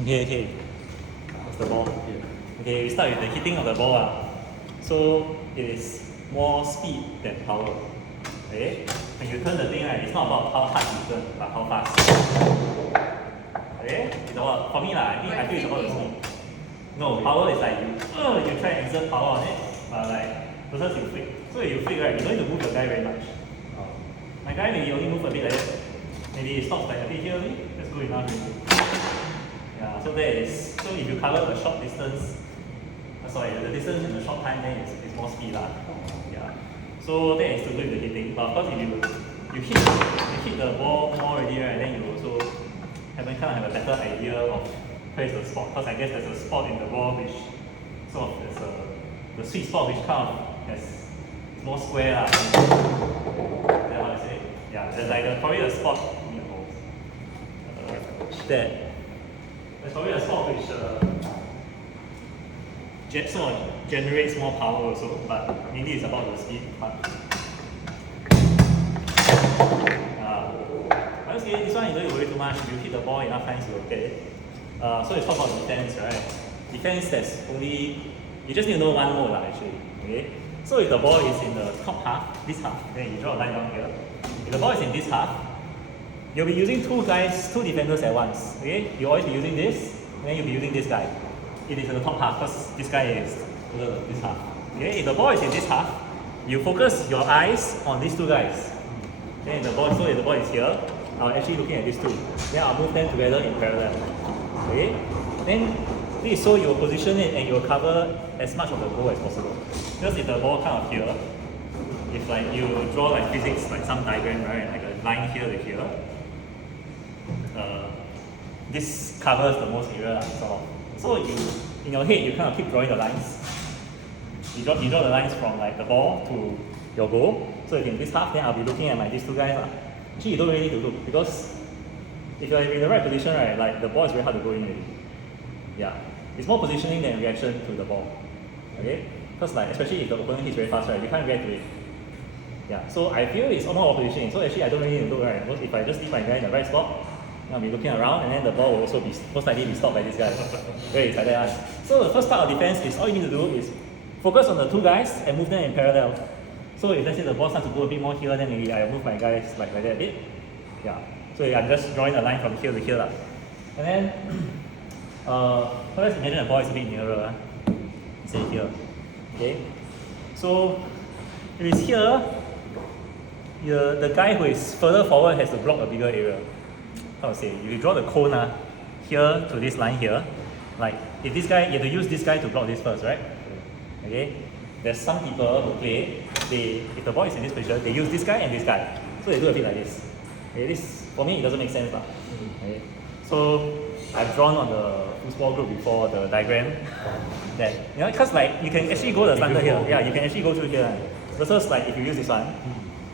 Okay. What's the ball? Okay, we start with the hitting of the ball. So it is more speed than power. Okay? When you turn the thing, right, it's not about how hard you turn, but how fast. Okay? It's about, for me, I feel it's about the speed. No, power is like you try and exert power on it, but like, versus you flick. So if you flick, right, you don't need to move the guy very much. My guy maybe only move a bit like that. Maybe it stops like a bit here only. That's good enough already. Yeah, so that is, so if you cover the short distance, the distance in the short time, then it's more speed lah. Yeah. So that is to do with the hitting. But of course, if you hit the ball more already, right, then you also kind of have a better idea of where's the spot. Because I guess there's a spot in the ball which sort of there's the sweet spot which kind of it's more square lah. That's how I say. Yeah, there's like probably a spot. There's probably a spot which sort of generates more power also, but mainly it's about the speed part. Okay, this one you don't need to worry too much. If you hit the ball enough times, you will get it. So it's talk about defense, right? Defense, there's only, you just need to know one mode actually. Okay? So if the ball is in the top half, this half, then you draw a line down here. If the ball is in this half, you'll be using two defenders at once. Okay? You'll always be using this, and then you'll be using this guy. It is in the top half because this guy is this half. Okay? If the ball is in this half, you focus your eyes on these two guys. Then so if the ball is here, I'm actually looking at these two. Then I'll move them together in parallel. Okay? Then this is so you will position it and you will cover as much of the goal as possible. Because if the ball kind of here, if like you draw like physics, like some diagram, right, like a line here to here, this covers the most area. So you, in your head, you kind of keep drawing the lines. You draw the lines from like the ball to your goal. So if in this half, then I'll be looking at these two guys. Actually, you don't really need to look because if you're in the right position, right, like the ball is very hard to go in already. Yeah, it's more positioning than reaction to the ball. Okay, because like especially if the opponent hits very fast, right, you can't react to it. Yeah, so I feel it's more positioning. So actually, I don't really need to look, right. Because if I just leave my guy in the right spot, I'll be looking around, and then the ball will also be most likely be stopped by this guy. Very excited. So the first part of defense is all you need to do is focus on the two guys and move them in parallel. So if let's say the ball starts to go a bit more here, then maybe I move my guys like that a bit. Yeah. So I'm just drawing a line from here to here. And then let's imagine the ball is a bit nearer. Say here. Okay. So if it's here, the guy who is further forward has to block a bigger area. How to say? If you draw the cone here to this line here, like if this guy, you have to use this guy to block this first, right? Okay. There's some people who play, if the ball is in this position, they use this guy and this guy. So they do a bit like this. Okay, this for me it doesn't make sense. Okay. So I've drawn on the foosball group before the diagram that because like you can actually go the slanter here. Yeah, you can actually go through here. Versus like if you use this one.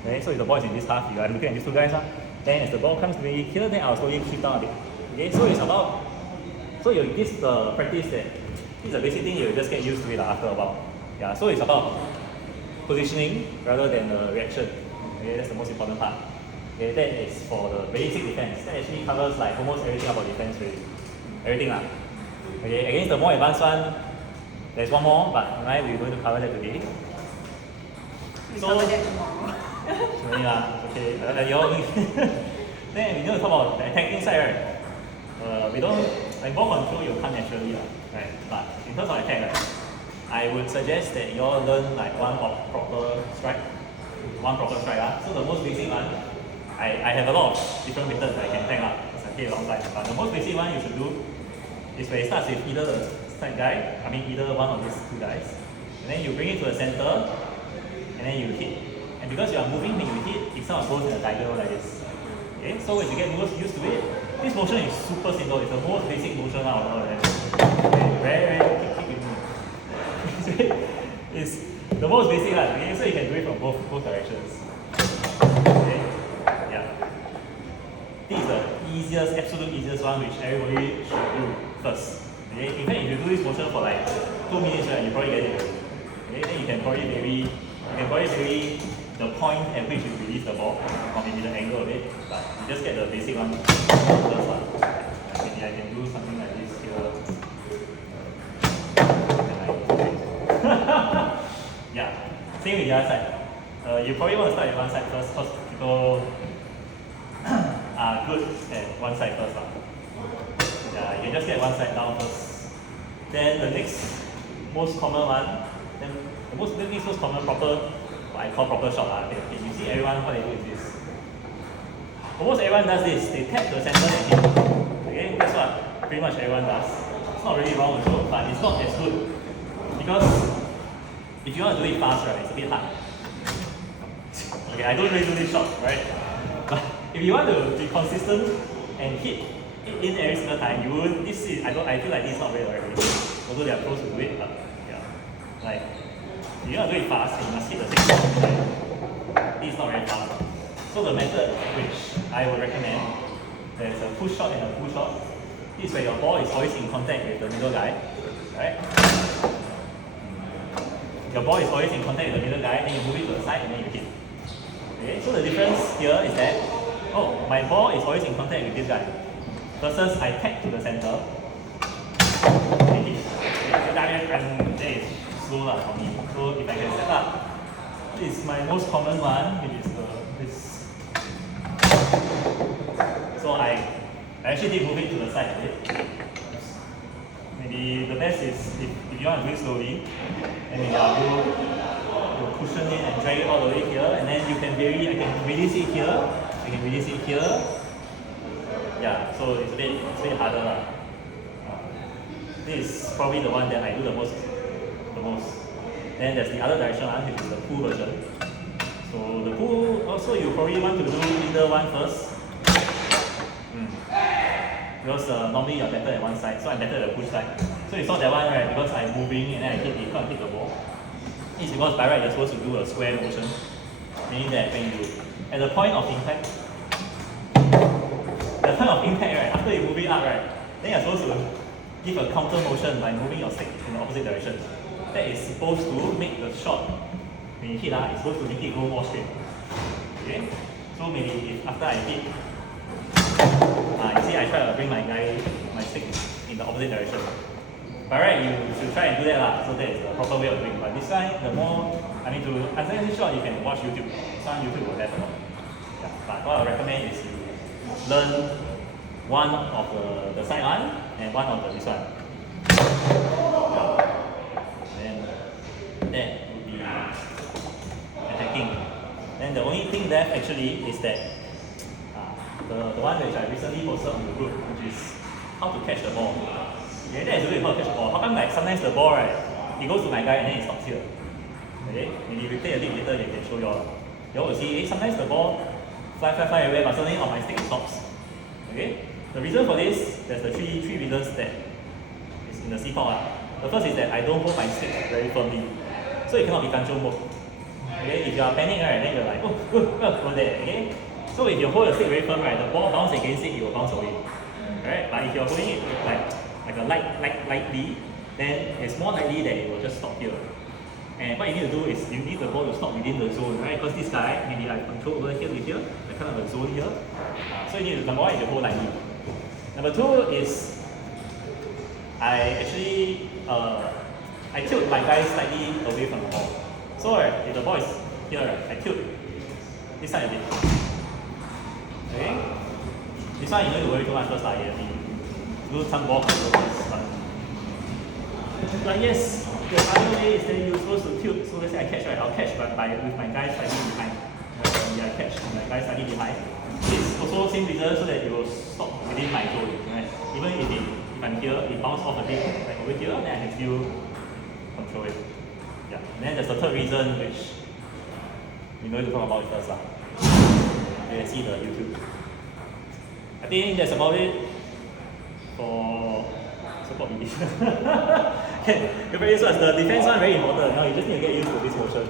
Okay, so if the ball is in this half, I'm looking at these two guys. Then as the ball comes to me here, then I'll slowly shift down a bit. Okay, so it's about this is the practice that this is a basic thing you just get used to it after a while. Yeah, so it's about positioning rather than the reaction. Okay, that's the most important part. Okay, that is for the basic defense. That actually covers like almost everything about defense really. Everything lah. Okay, against the more advanced one, there's one more, but we're going to cover that today. Cover that tomorrow. Okay, then we need to talk about the attacking side, right? We don't, like ball control you come naturally, right? But in terms of attack, right, I would suggest that you all learn like one proper strike. So the most basic one, I have a lot of different methods that I can attack because I play a long time. But the most basic one you should do is where it starts with either the side guy, either one of these two guys, and then you bring it to the center, and then you hit. And because you are moving when you hit, it sort of goes in a diagonal like this. Okay, so if you get used to it, this motion is super simple. It's the most basic motion out of all of them. Okay, very keep it's the most basic one. Okay, so you can do it from both directions. Okay, yeah. This is the easiest, absolute easiest one which everybody should do first. Okay, in fact, if you do this motion for like 2 minutes, right, you probably get it. Okay, then you can probably vary the point at which you release the ball, or maybe the angle of it, but you just get the basic one first. Maybe I can do something like this. same with the other side. You probably want to start with one side first because people are good at one side first. Yeah, you just get one side down first. Then the next most common one, then the next most common proper, what I call proper shot. Okay, you see everyone, what they do is this. Almost everyone does this. They tap the center and hit. Okay, that's what pretty much everyone does. It's not really wrong also, but it's not as good. Because if you want to do it fast, right, it's a bit hard. Okay, I don't really do this shot, right? But if you want to be consistent and hit it in every single time, you will. I feel like this is not very right. Although they are close to do it, but yeah, like if you want to do it fast, you must hit the same shot. Right? This is not very fast. So the method which I would recommend, there's a push shot and a pull shot. This is where your ball is always in contact with the middle guy, right? Your ball is always in contact with the middle guy, then you move it to the side and then you hit. Okay, so the difference here is that, oh, my ball is always in contact with this guy, versus I tap to the center. And hit. Okay, that is slow for me. So if I can set up, this is my most common one, which is this. So I actually did move it to the side a bit. Maybe the best is if you want to do it slowly, and then you cushion it and drag it all the way here, and then you can I can release it here, I can release it here. Yeah, so it's a bit harder. This is probably the one that I do the most. Then there's the other direction one, which is the pull version. So the pull, also you probably want to do either one first. Because normally you're better at one side, so I'm better at the push side. So you saw that one, right? Because I'm moving and then I can't hit the ball. It's because by right you're supposed to do a square motion, meaning that when you at the point of impact, right, after you move it up, right, then you're supposed to give a counter motion by moving your stick in the opposite direction. That is supposed to make the shot when you hit, it's supposed to make it go more straight. Okay? So maybe if after I hit, you see I try to bring my stick in the opposite direction. By right, you should try and do that, so that is the proper way of doing it. But this time, to understand this shot, you can watch YouTube. Some YouTube will have a lot. Yeah, but what I recommend is you learn one of the side one and one of this one. Then that would be attacking. Then the only thing left actually is that the one which I recently posted on the group, which is how to catch the ball. Okay, that is really how to catch the ball. How come sometimes the ball, right, it goes to my guy and then it stops here. Okay, maybe if we play a bit later, they can show you all. You all will see, sometimes the ball fly everywhere, but suddenly on my stick it stops. Okay, the reason for this, there's the three reasons that is in the C4. The first is that I don't hold my stick very firmly, so it cannot be control mode. Okay, if you are panic, right, then you're like, go there. Okay. So if you hold the stick very firm, right, the ball bounce against it, it will bounce away. Right? But if you're holding it like a lightly, then it's more likely that it will just stop here. And what you need to do is you need the ball to stop within the zone, right? Because this guy, maybe I control over here with here, like kind of a zone here. So you need to, number one is you hold lightly. Number two is I actually I tilt my guy slightly away from the ball. So right, if the ball is here, right, I tilt this side a bit. Okay? This one you don't need to worry too much first, do some ball control first. But yes, the other way is that you're supposed to tilt. So let's say I catch, right? I'll catch but with my guy slightly behind. I catch my guy slightly behind. It's also same reason so that it will stop within my zone. Right? Even if I'm here, it bounces off a bit like over here, then I can still control it. Yeah. And then there's the third reason which we need to talk about it first. You can see the YouTube. I think that's about it for support video. Okay, the defense one very important. You just need to get used to this motion.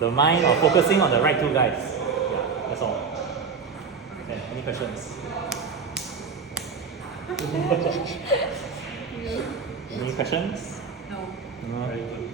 The mind of focusing on the right two guys. Yeah, that's all. Okay, any questions? Any questions? No. No. Very good.